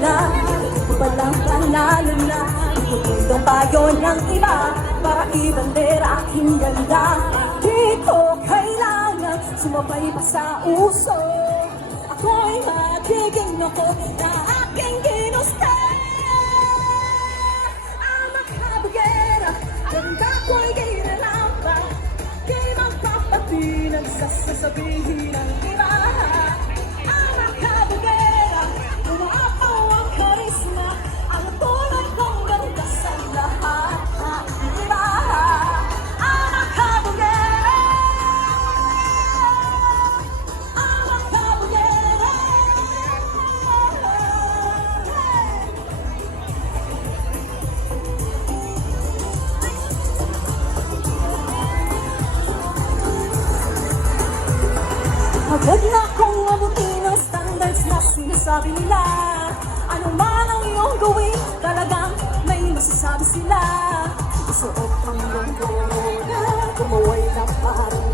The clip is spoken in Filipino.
na, ito palang panalo na. Itutulong payo ng iba para ibandera aking ganda. Di ko kailangan sumabay pa sa uso. Ako'y magiging loko na aking ginusta. Ang makabagera, ganda ko'y ginalaman. Di magpapatinag sa sasabihin ng iba. Ang makabagera, umaapaw ang karisma. Ang tulad kong ganda sa lahat ng iba. Ang makabagera, ang makabagera. Agad na akong mabuti ng standards na sinasabi nila. Ano man ang iyong gawin, talagang may masasabi sila. Isuot ang iyong corona, kumaway na parang